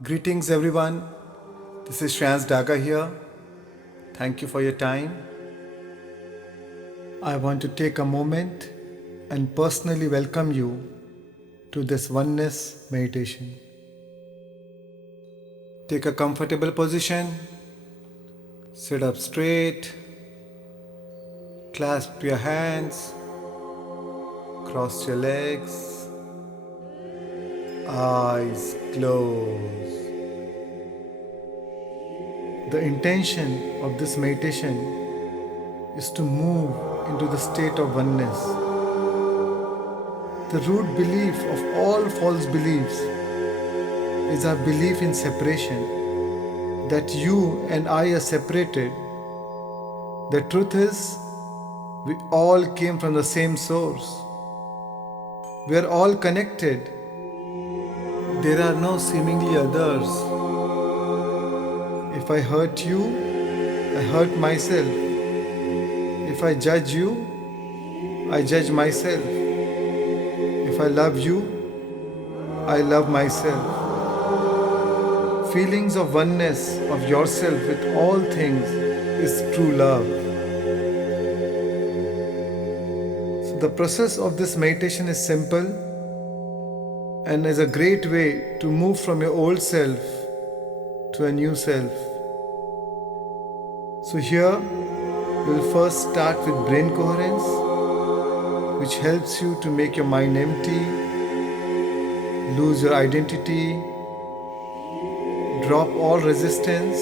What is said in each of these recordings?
Greetings, everyone. This is Shreyans Daga here. Thank you for your time. I want to take a moment and personally welcome you to this oneness meditation. Take a comfortable position, sit up straight, clasp your hands, cross your legs, eyes closed. The intention of this meditation is to move into the state of oneness. The root belief of all false beliefs is our belief in separation, that you and I are separated. The truth is, we all came from the same source. We are all connected. There are no seemingly others. If I hurt you, I hurt myself. If I judge you, I judge myself. If I love you, I love myself. Feelings of oneness of yourself with all things is true love. So the process of this meditation is simple and is a great way to move from your old self to a new self. So here we'll first start with brain coherence, which helps you to make your mind empty, lose your identity, drop all resistance,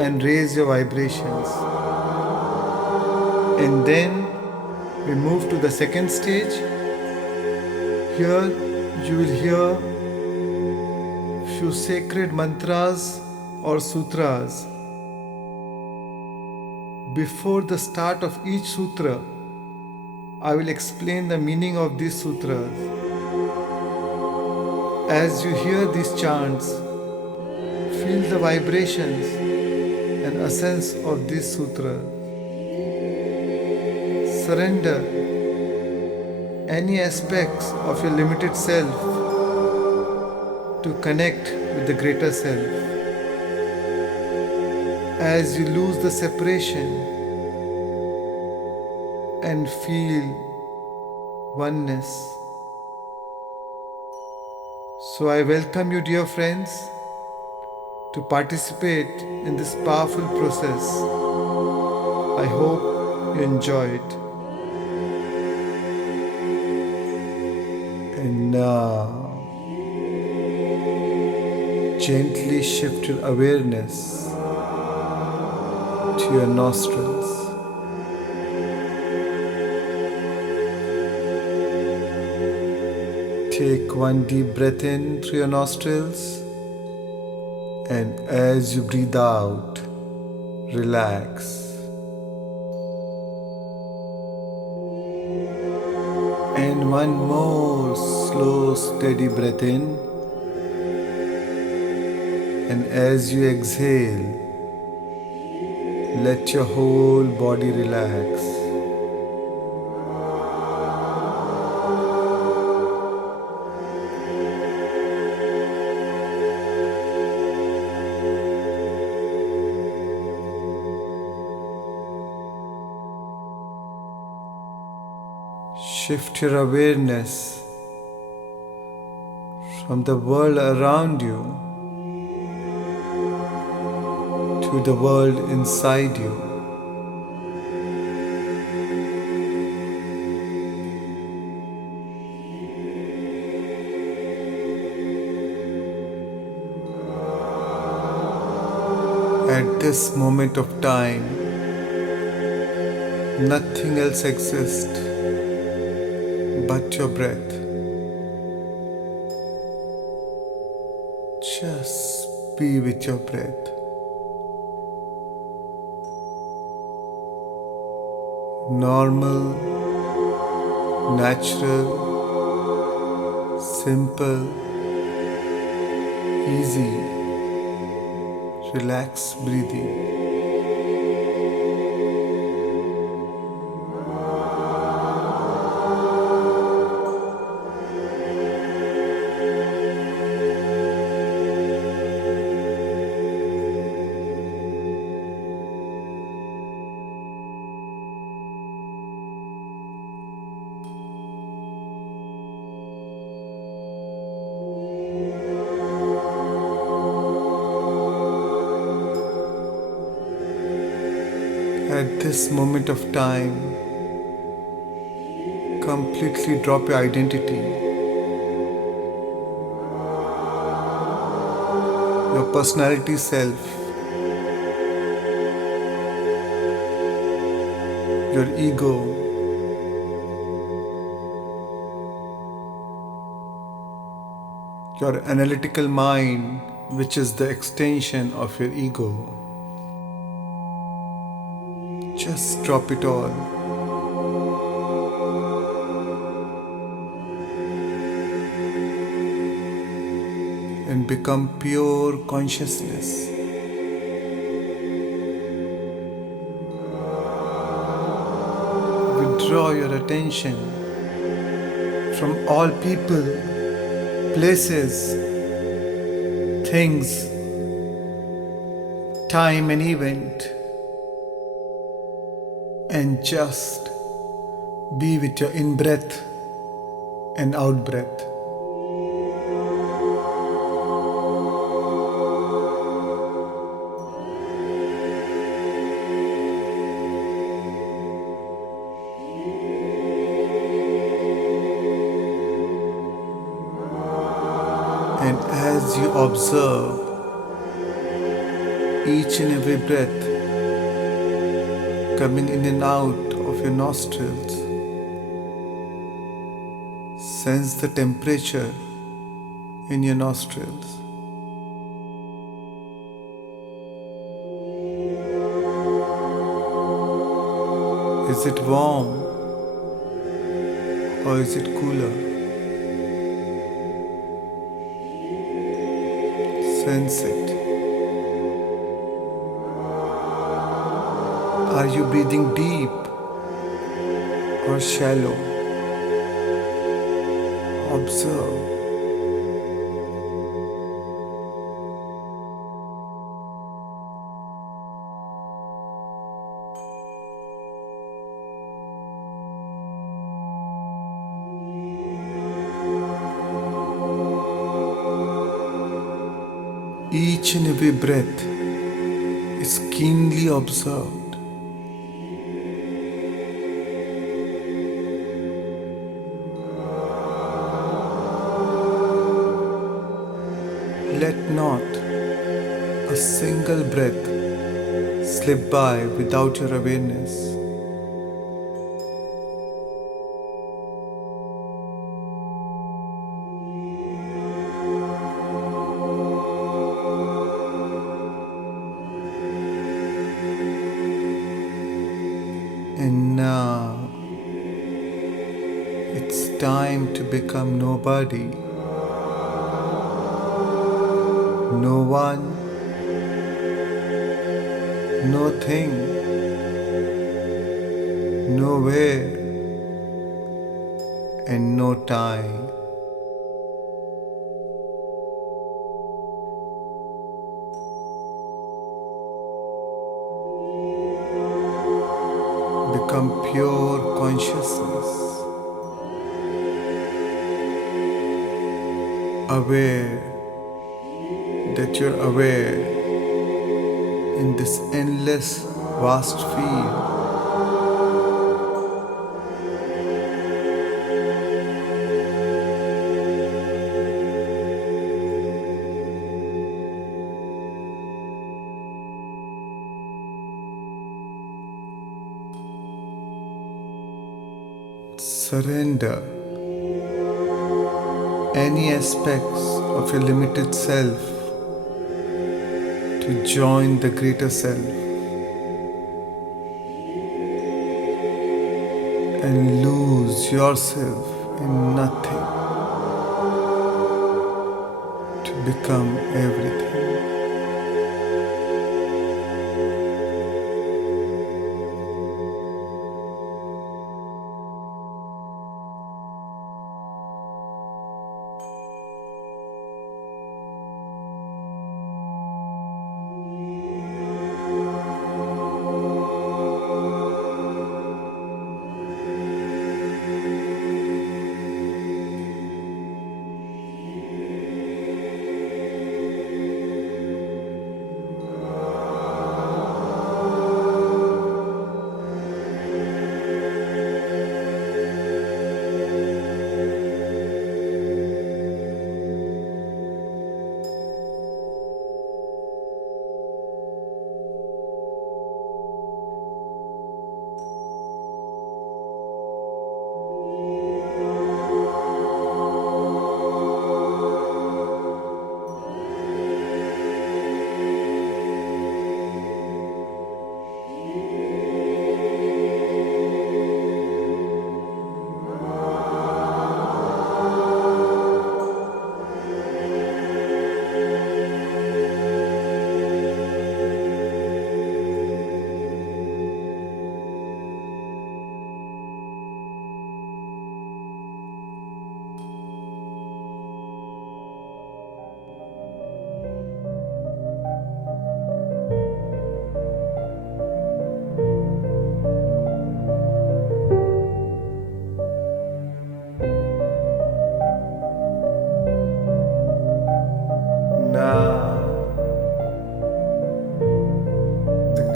and raise your vibrations. And then we move to the second stage. Here you will hear few sacred mantras or sutras. Before the start of each sutra, I will explain the meaning of these sutras. As you hear these chants, feel the vibrations and essence of these sutras. Surrender any aspects of your limited self to connect with the greater self. As you lose the separation and feel oneness. So I welcome you, dear friends, to participate in this powerful process. I hope you enjoy it. And now, gently shift your awareness to your nostrils. Take one deep breath in through your nostrils, and as you breathe out, relax. And one more slow, steady breath in, and as you exhale, let your whole body relax. Shift your awareness from the world around you to the world inside you. At this moment of time, nothing else exists but your breath. Just be with your breath. Normal, natural, simple, easy, relaxed breathing. At this moment of time, completely drop your identity, your personality self, your ego, your analytical mind, which is the extension of your ego. Just drop it all. And become pure consciousness. Withdraw your attention from all people, places, things, time and event, and just be with your in-breath and out-breath. And as you observe each and every breath coming in and out of your nostrils, sense the temperature in your nostrils. Is it warm or is it cooler? Sense it. Are you breathing deep or shallow? Observe. Each and every breath is keenly observed. Let not a single breath slip by without your awareness. And now it's time to become nobody. No one, no thing, nowhere, and no time. Become pure consciousness, aware that you're aware in this endless, vast field. Surrender any aspects of your limited self to join the greater self and lose yourself in nothing to become everything.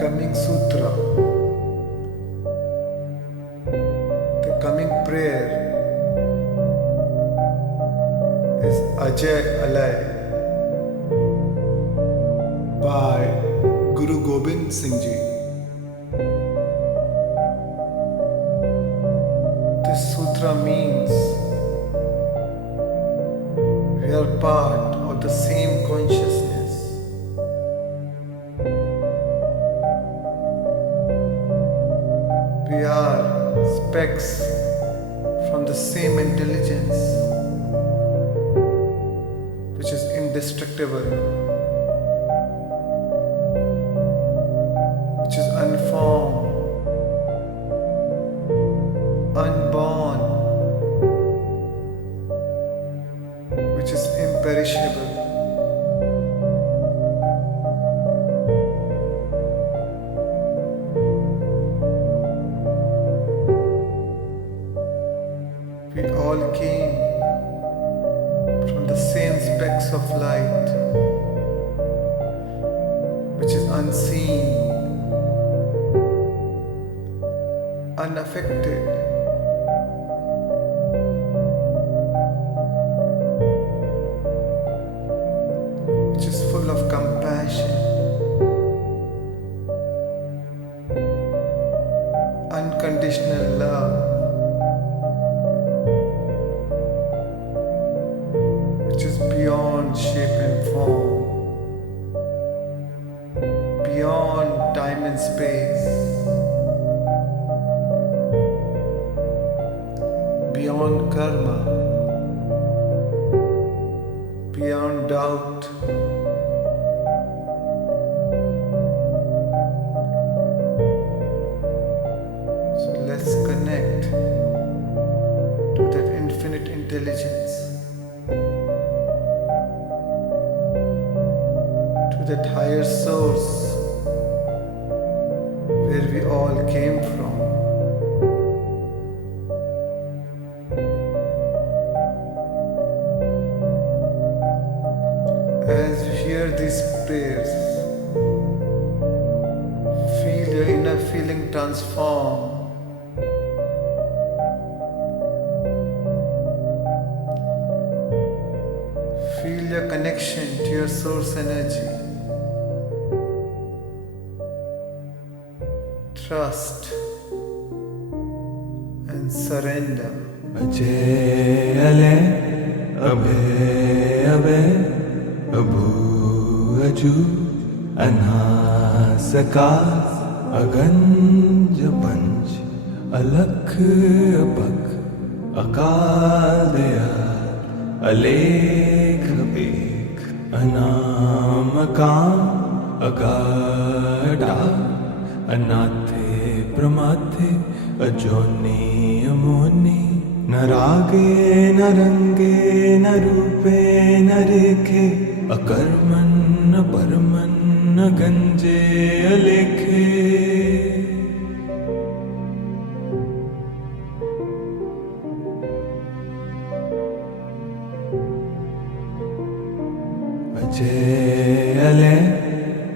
coming sutra, the coming prayer is Ajay Alay by Guru Gobind Singh Ji. This sutra means we are part of the same consciousness. We are specks from the same intelligence which is indestructible, which is unformed, unborn, which is imperishable. We all came from the same specks of light, which is unseen, unaffected, which is full of compassion, unconditional love, which is beyond shape and form, beyond time and space, beyond karma, beyond doubt. So let's connect to that infinite intelligence, to that higher source where we all came from. As you hear these prayers, feel your inner feeling transform. Feel your connection to your source energy. Trust and surrender. Ajay Alay, Abhay Abhay, Abhu Aju, Anha Sakas, Aganj Panch, Alakh Abak, Akal Dayal, Alekh Bek, Anamakam, Agada, Anathe Pramathe, Ajoni Amoni, Narage Narange Narupe Nareke, Akarman Parman Ganje Alekhe. Ajay Alay,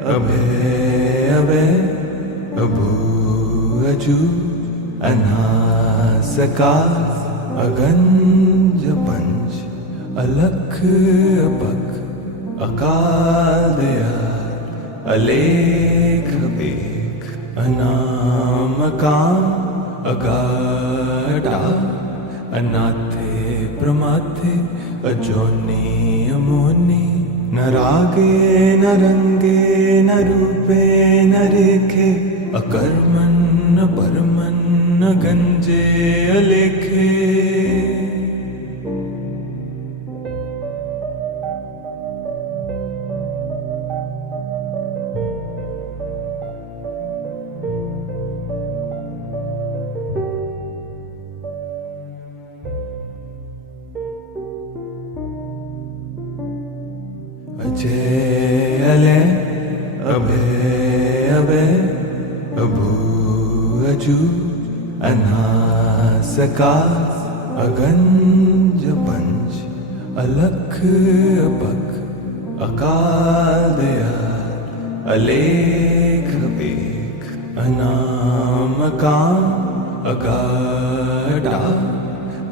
Abhay Abhay, Abhu Aju, Anha Sakas, Aganj Panch, Alakh Abak, Akal Dayal, Alekh Bek, Anamakam, Agada, Anathe Pramathe, Ajoni Amoni, Narage Narange Narupe Nareke, Akarman Parman Ganje Alekhe. Ajay Alay, Abhay Abhay, Abhu Aju, Anha Sakas, Aganj Panch, Alakh Abak, Akal Dayal, Alekh Bek,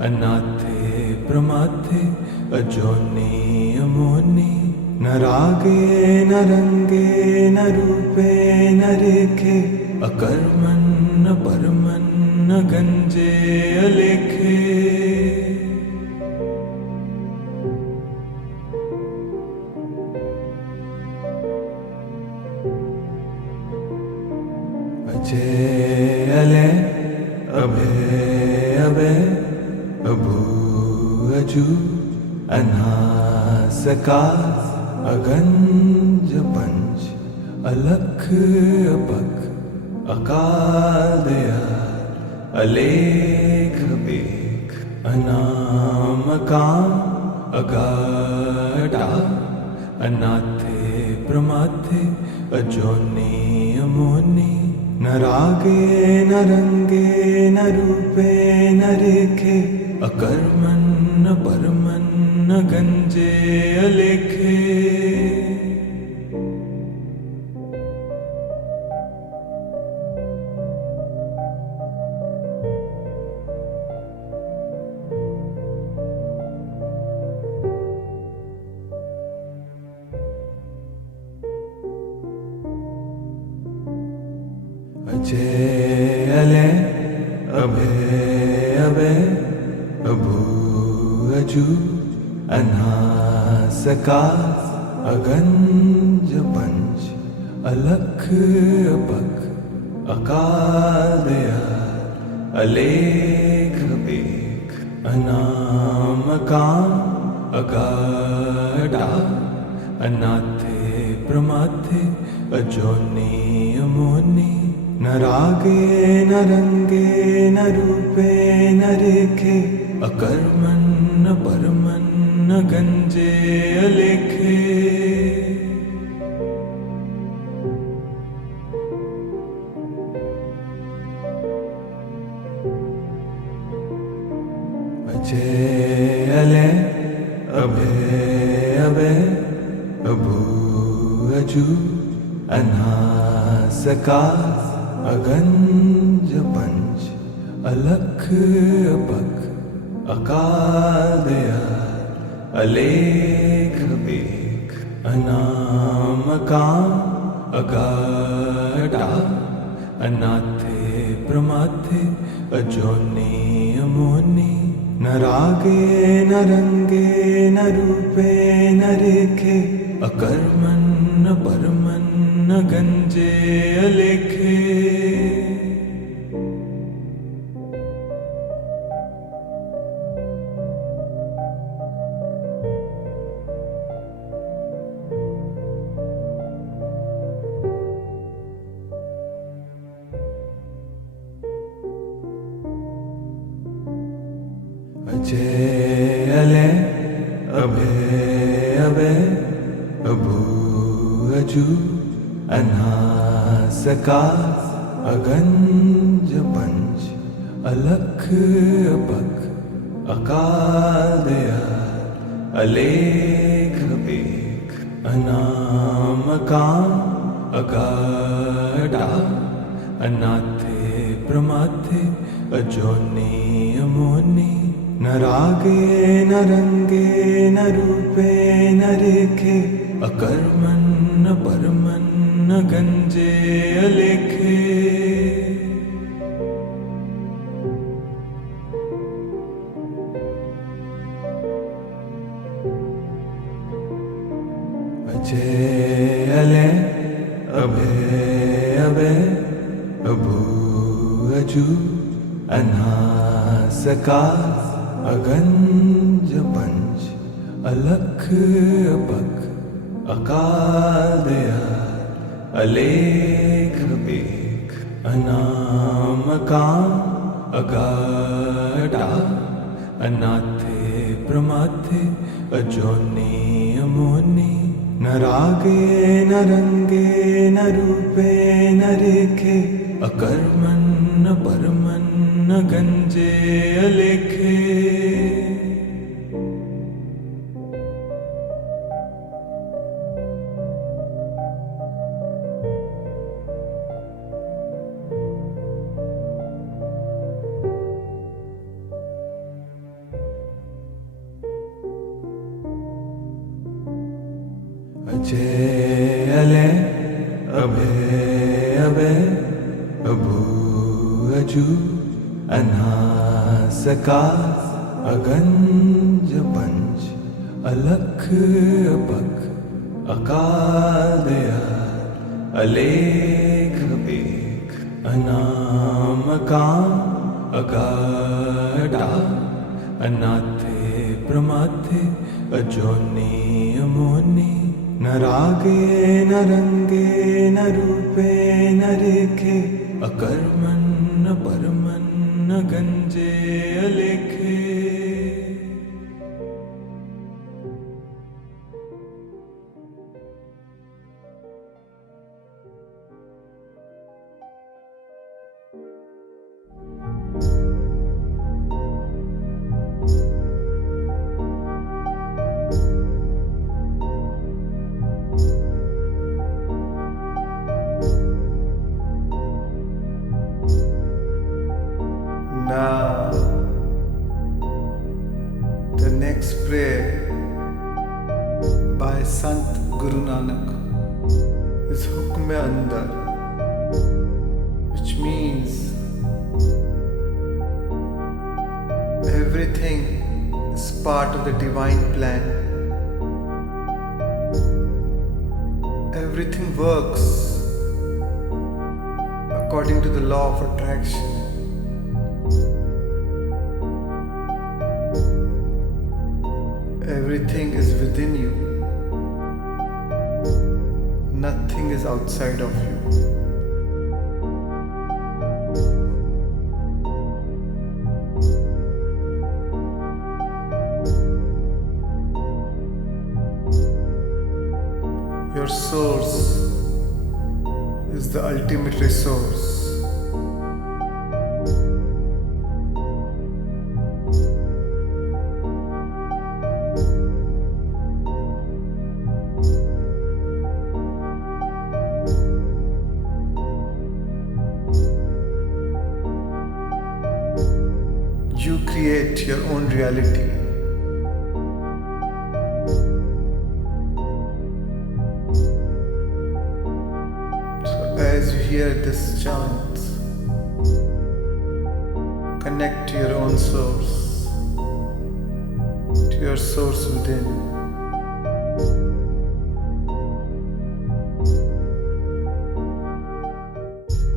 Annaatthe प्रमाथे अजोनी अमोनी न रागे न रंगे न रूपे न रेखे अकर्मन न परमन न गंजे अलेखे अजय अले अभय अभय अभू अजू अनासकार अगंज पंच अलख अपख अकाल दयाल अलेख बेख अनाम काम अगाटा अनाथे प्रमाथे अजोनी अमोनी न रागे न रंगे न रूपे न रेखे अकर्मन न परमन न गंजे अलेखे अजय अले अभय अभय अभू अजू अनासकार अगंज पंच अलख अपख अकाल दयाल अलेख बेख अनाम काम अगाटा अनाथे प्रमाथे अजोनी अमोनी न रागे न रंगे न रूपे न रेखे अकर्मन न परमन न गंजे अलेखे अजय अले अभय अभय अभू अजू अनासकार अगंज पंच अलख अपख अकाल दयाल अलेख बेख अनाम काम अगाटा अनाथे प्रमाथे अजोनी अमोनी न रागे न रंगे न रूपे न रेखे अकर्मन न परमन न गंजे अलेखे अजय अले अभय अभय अभू अजू अनासकार अगंज पंच अलख अपख अकाल दयाल अलेख बेख अनाम काम अगाटा अनाथे प्रमाथे अजोनी अमोनी न रागे न रंगे न रूपे न रेखे अकर्मन न परमन न गंजे अलेखे अजय अले अभय अभय अभू अजू अनासकार अगंज पंच अलख अपख अकाल दयाल अलेख बेख अनाम काम अगाटा अनाथे प्रमाथे अजोनी अमोनी न रागे न रंगे न रूपे न रेखे अकर्मन न परमन न गंजे अलेखे अले अबे अबे अबू अजू अनासका अगंज पंच अलख अपख अकाल दयाल अलेख बेख अनामकाम अगाटा अनाथे प्रमाथे अजोनी अमोनी न रागे न रंगे न रूपे न रेखे अकर्मन न परमन न गंजे अलेखे। Now, the next prayer by Sant Guru Nanak is Hukm-e-Andar, which means everything is part of the divine plan. Everything works according to the law of attraction. Everything is within you. Nothing is outside of you. Your source is the ultimate resource. You create your own reality. So as you hear this chant, connect to your own source, to your source within.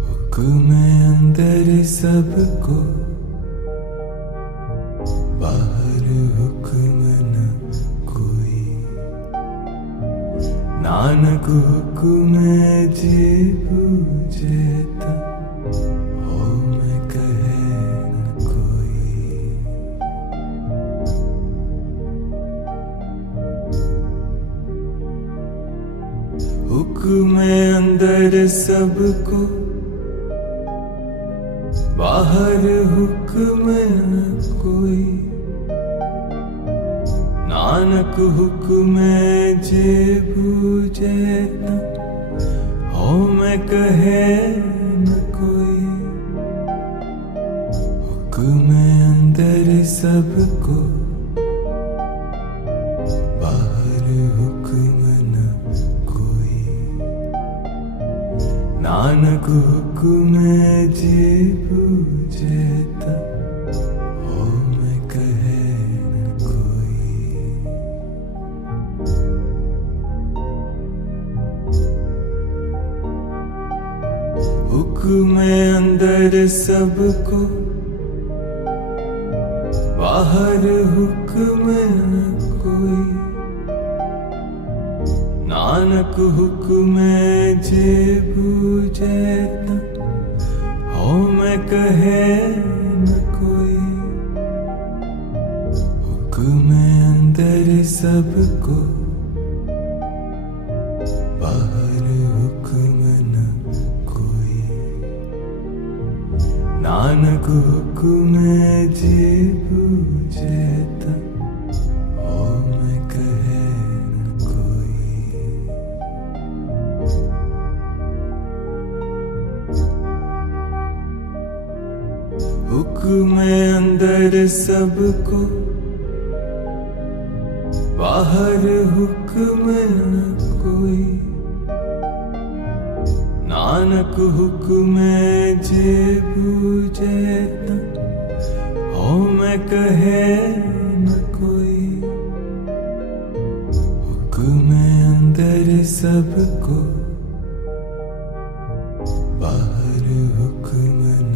हुक्म अंदर सबको बाहर हुक्म न कोई नानक हुक्म जे बूझता हो मैं कहे न कोई। हुक्म अंदर सबको बाहर हुक्म न कोई नानक हुक्म जे बूझता हो मैं कहे न कोई। हुक्म अंदर सबको बाहर हुक्म न कोई नानक हुक्म जे बूझता हो मैं कहे न कोई। हुक्म अंदर सबको बाहर हुक्म न कोई नानक हुक्म जे बूझता हो मैं कहे न कोई। हुक्म अंदर सबको बाहर हुक्म न कोई नानक हुक्म जे बूझता हो मैं कहे न कोई। हुक्म अंदर सबको बाहर हुक्म न कोई, नानक हुक्म जे बूझे ता हो मैं कहे न कोई। हुक्म अंदर सबको, बाहर हुक्म न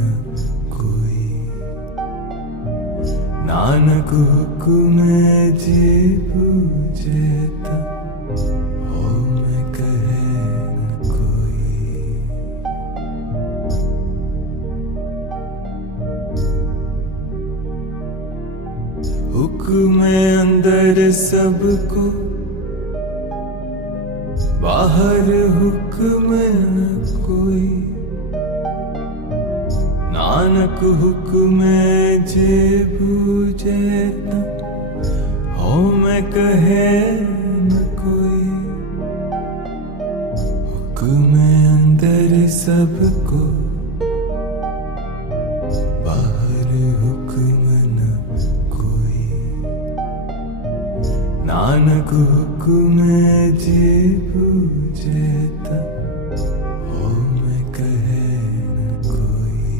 कोई। नानक हुक्म जे बूझे ता हो मैं कहे न कोई। हुक्म अंदर सबको, बाहर हुक्म न कोई। नानक हुक्म जे बूझे ता हो मैं कहे न कोई। हुक्म अंदर सबको, बाहर हुक्म न कोई। नानक हुक्म जे बूझे ता हो मैं कहे न कोई।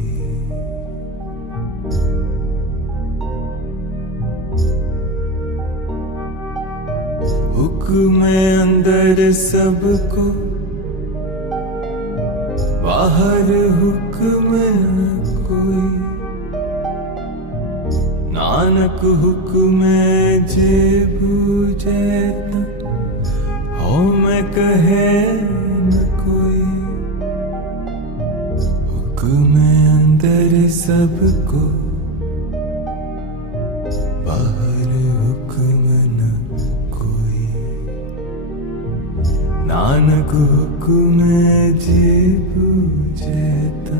हुक्म अंदर सबको, बाहर हुक्म न कोई। नानक हुक्म जे बूझे ता हो मैं कहे न कोई। हुक्म अंदर सबको, बाहर हुक्म न कोई। नानक हुक्म जे बूझे ता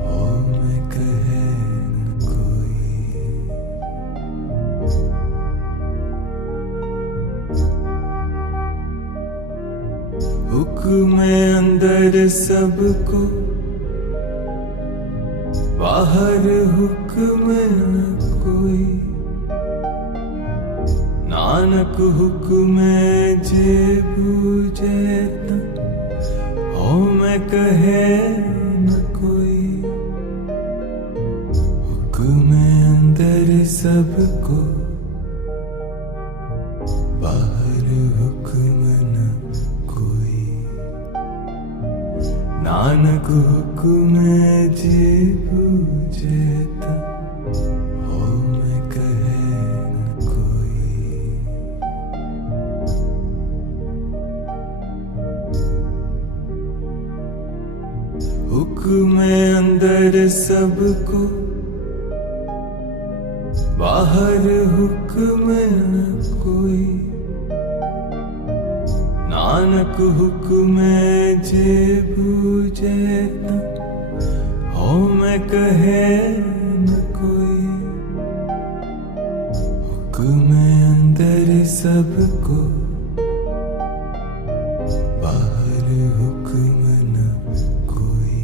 हो मैं कहे न कोई। हुक्म अंदर सबको, बाहर हुक्म न कोई। नानक हुक्म जे बूझे ता हो मैं कहे न कोई। हुक्म अंदर सबको, बाहर हुक्म न कोई। नानक हुक्म जे बूझे ता हो मैं कहे न कोई। हुक्म अंदर सबको, बाहर हुक्म न कोई। नानक हुक्म जे बूझे ता हो मैं कहे न कोई। हुक्म अंदर सबको, बाहर हुक्म न कोई।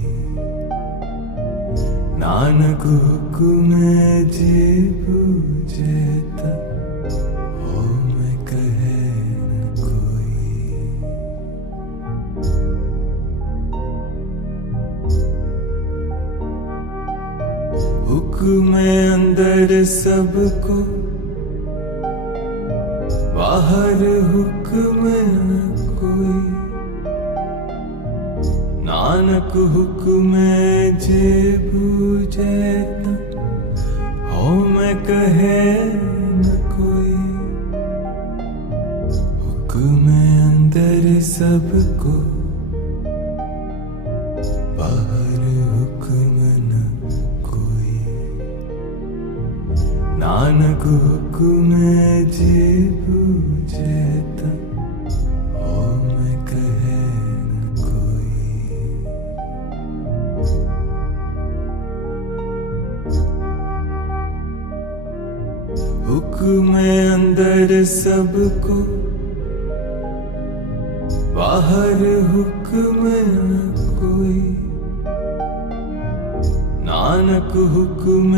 नानक हुक्म जे बूझे ता हो मैं कहे न कोई। हुक्म अंदर सबको, बाहर हुक्म न कोई। नानक हुक्म जे बूझे ता हो मैं कहे न कोई। हुक्म अंदर सबको, बाहर हुक्म न कोई। नानक हुक्म जे बूझे ता हो मैं कहे न कोई। हुक्म अंदर सबको, बाहर हुक्म न कोई। नानक हुक्म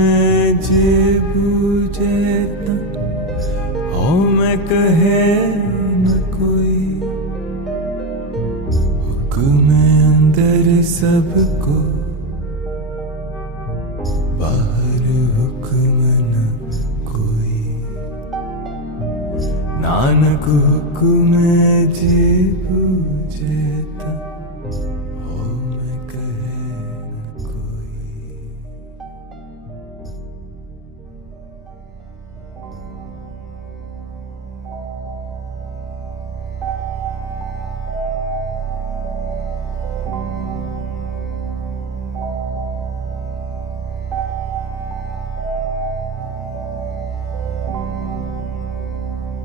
जे बूझे ता हो हो मैं कहे न कोई, हुक्म अंदर सबको, बाहर हुक्म न कोई। नानक हुक्म जे बूझता, हो मैं कहे न कोई।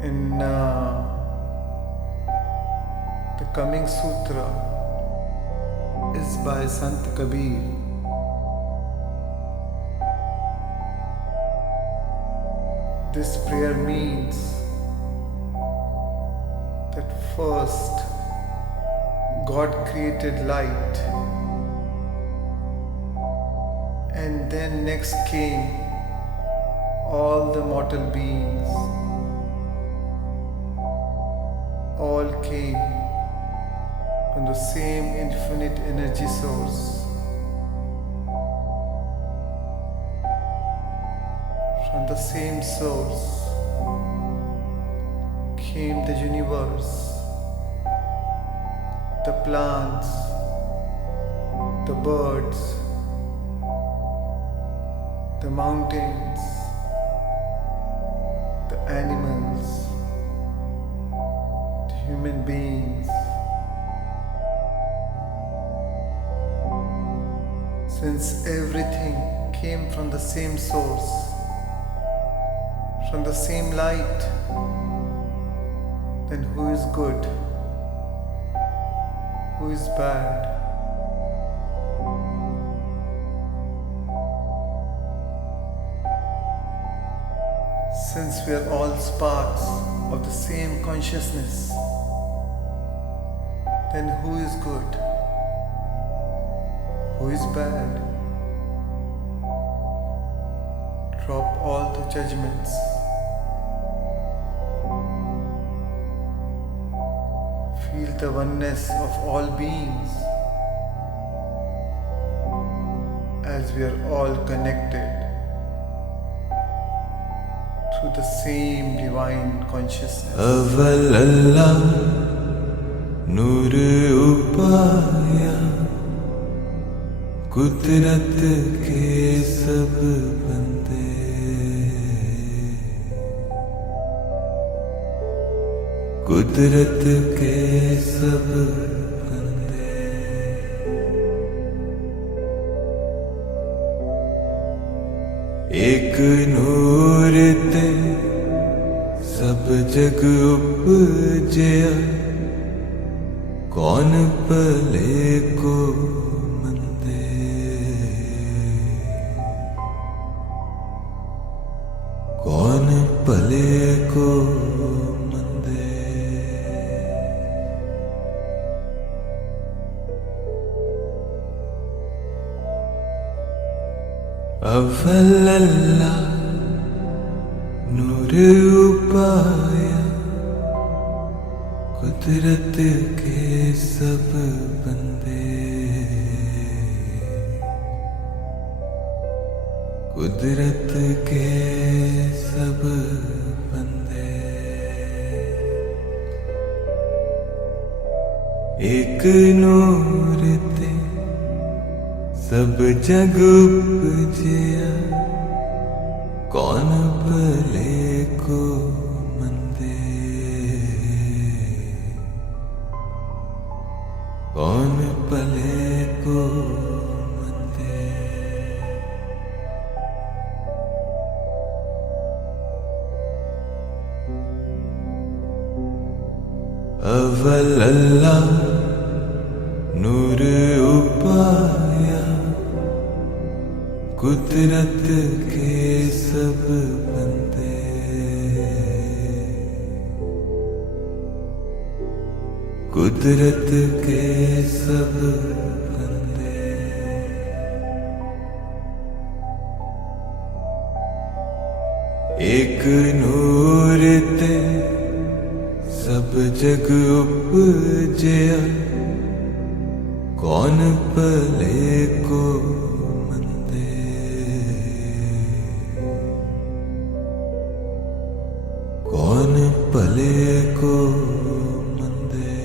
In the coming sutra is by Sant Kabir. This prayer means that first God created light, and then next came all the mortal beings. All came from the same infinite energy source. From the same source came the universe, the plants, the birds, the mountains, the animals, human beings. Since everything came from the same source, from the same light, then who is good? Who is bad? Since we are all sparks of the same consciousness, then who is good? Who is bad? Drop all the judgments. Feel the oneness of all beings, as we are all connected through the same divine consciousness. अव्वल अल्लाह नूर उपाया, कुदरत के सब बंदे। कुदरत के सब बंदे। एक नूर ते सब जग उपजया, कौन भले को मंदे। कौन भले को मंदे। अव्वल अल्लाह नूर उपाया, कुदरत के सब बंदे। कुदरत के सब बंदे। एक नूर ते सब जग उपजया, कौन भले को मंदे। कौन भले को मंदे। अव्वल अल्लाह नूर उपाया, कुदरत के सब बंदे। कुदरत के सब बंदे। एक नूर ते सब जग उपजया, कौन भले को मंदे। कौन भले को मंदे।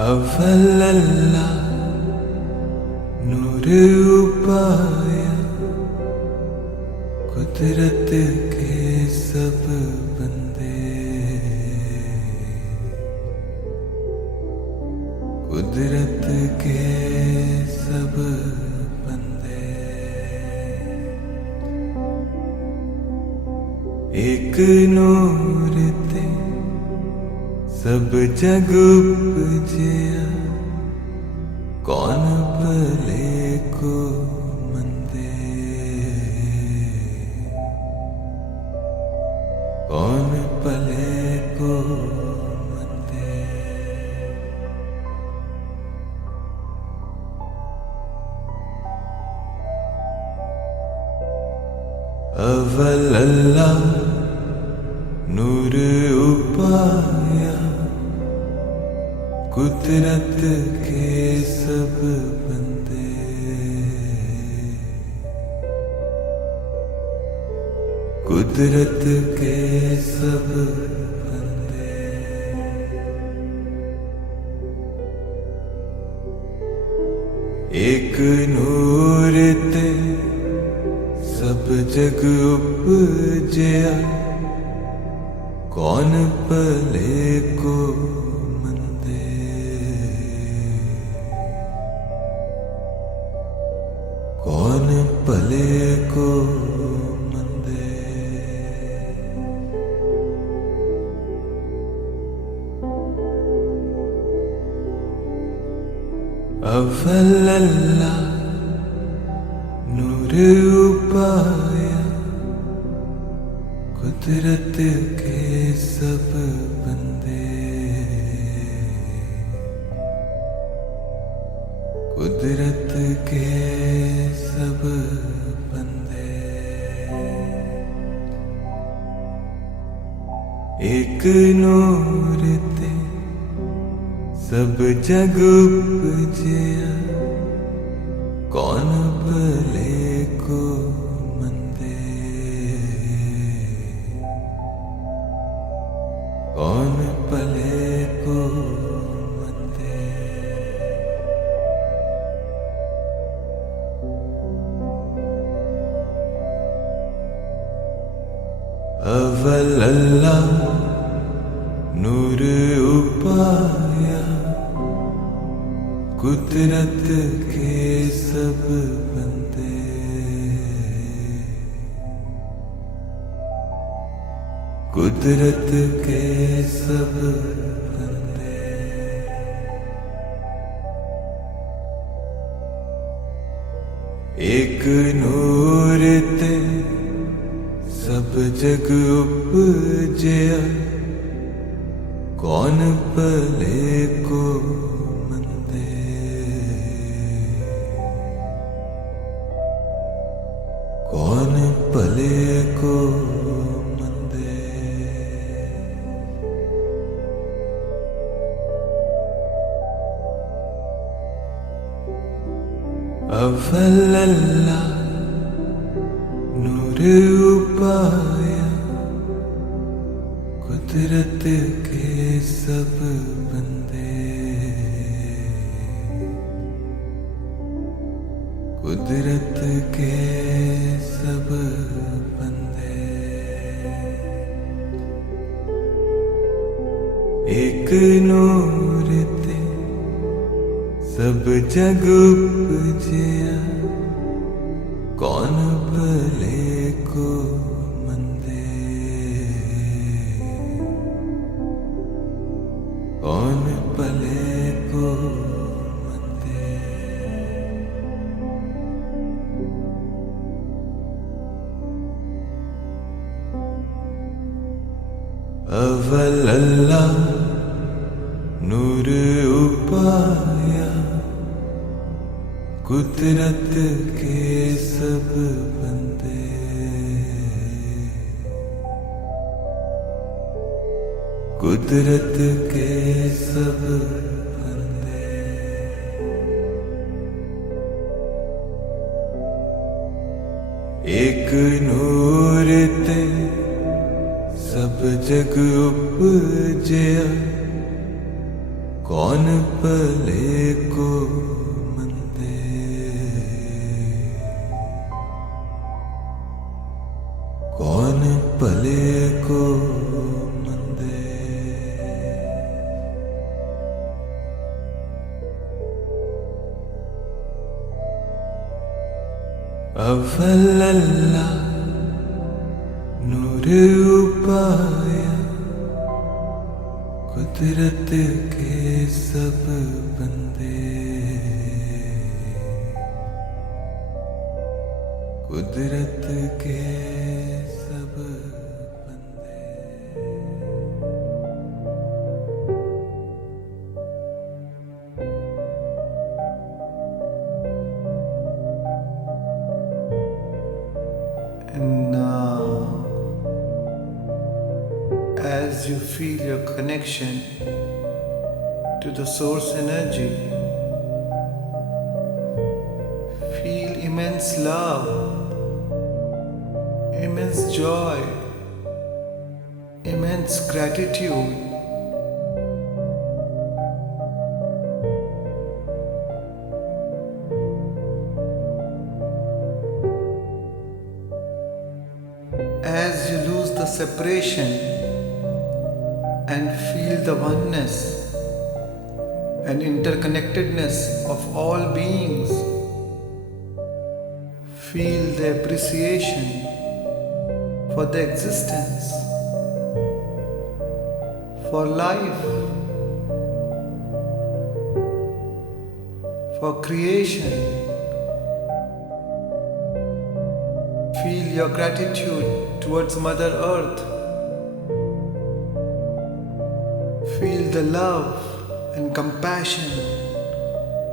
अव्वल अल्लाह नूर उपाया, कुदरत के सब बंदे। कुदरत के सब बंदे। एक नूर ते सब जग उपजया, कौन भले को मंदे। कौन भले को मंदे। अव्वल अल्लाह नूर उपाया, कुदरत के सब बंदे। कुदरत के सब बंदे। एक नूर ते सब जग उपजया, कौन भले को मंदे। कौन भले को मंदे। अव्वल अल्लाह नूर उपाया, कुदरत के सब बंदे। कुदरत के सब बंदे। एक नूर ते सब जग उपजया, कौन भले को मंदे। कौन भले को मंदे। अव्वल अल्लाह नूर उपाया, कुदरत के सब बंदे। कुदरत के सब बंदे। एक नूर ते सब जग उपजया, कौन भले को मंदे। कौन भले को मंदे। अव्वल अल्लाह नूर उपाया, कुदरत के सब बंदे। कुदरत के सब बंदे। एक नूर ते सब जग उपजया, कौन भले को मंदे। कौन भले को मंदे। अव्वल अल्लाह नूर उपाया, कुदरत के सब बंदे, कुदरत के सब बंदे, एक नूर ते सब जग उपजया, कौन भले को मंदे, कौन भले को मंदे। अव्वल अल्लाह नूर उपाया, कुदरत के सब बंदे, कुदरत के सब बंदे। And now, as you feel your connection to the source energy, feel immense love, immense joy, immense gratitude. As you lose the separation and feel the oneness and interconnectedness of all beings, feel the appreciation for the existence, for life, for creation. Feel your gratitude towards Mother Earth. Feel the love and compassion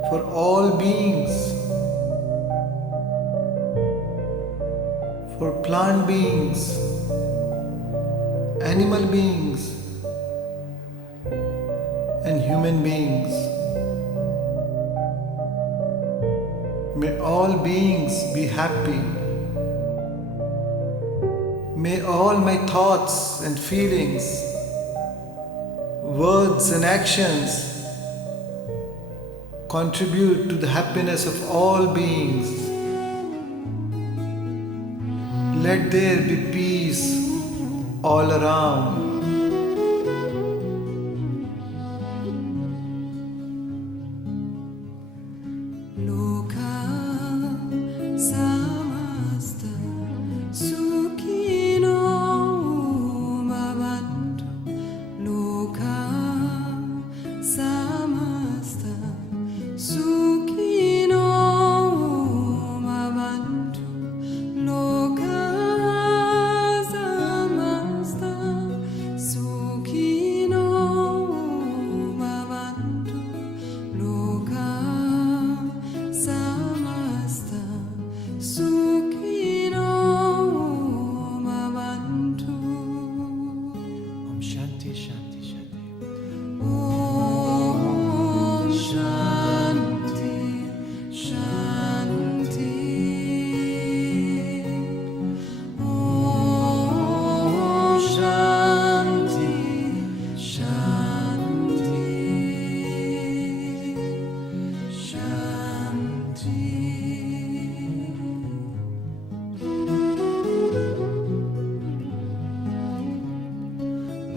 for all beings, for plant beings, animal beings, and human beings. May all beings be happy. May all my thoughts and feelings, words and actions contribute to the happiness of all beings. Let there be peace all around.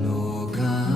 Loka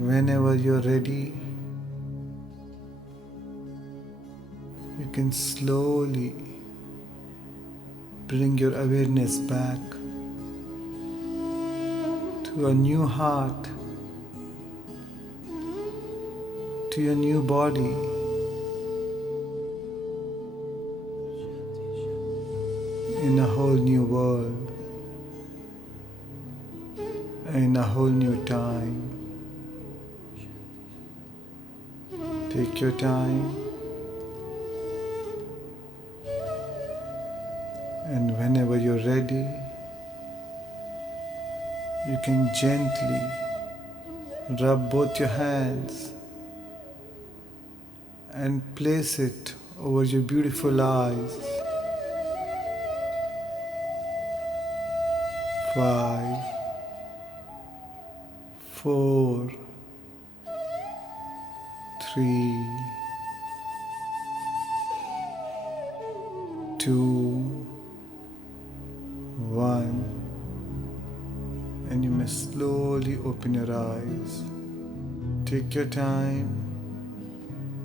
Whenever you're ready, you can slowly bring your awareness back to a new heart, to your new body, in a whole new world, in a whole new time. Take your time, and whenever you're ready, you can gently rub both your hands and place it over your beautiful eyes. 5, 4, 3, 2, 1, and you may slowly open your eyes. Take your time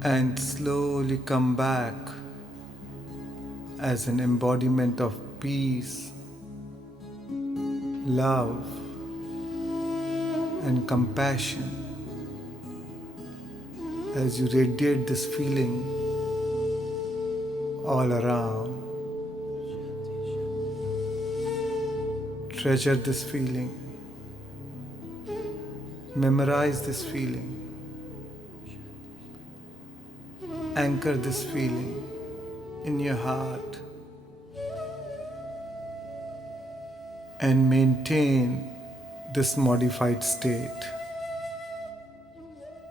and slowly come back as an embodiment of peace, love, and compassion. As you radiate this feeling all around. Treasure this feeling. Memorize this feeling. Anchor this feeling in your heart and maintain this modified state.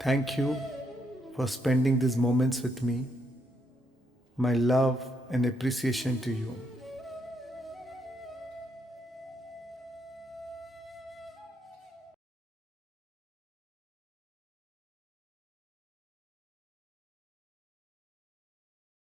Thank you for spending these moments with me. My love and appreciation to you.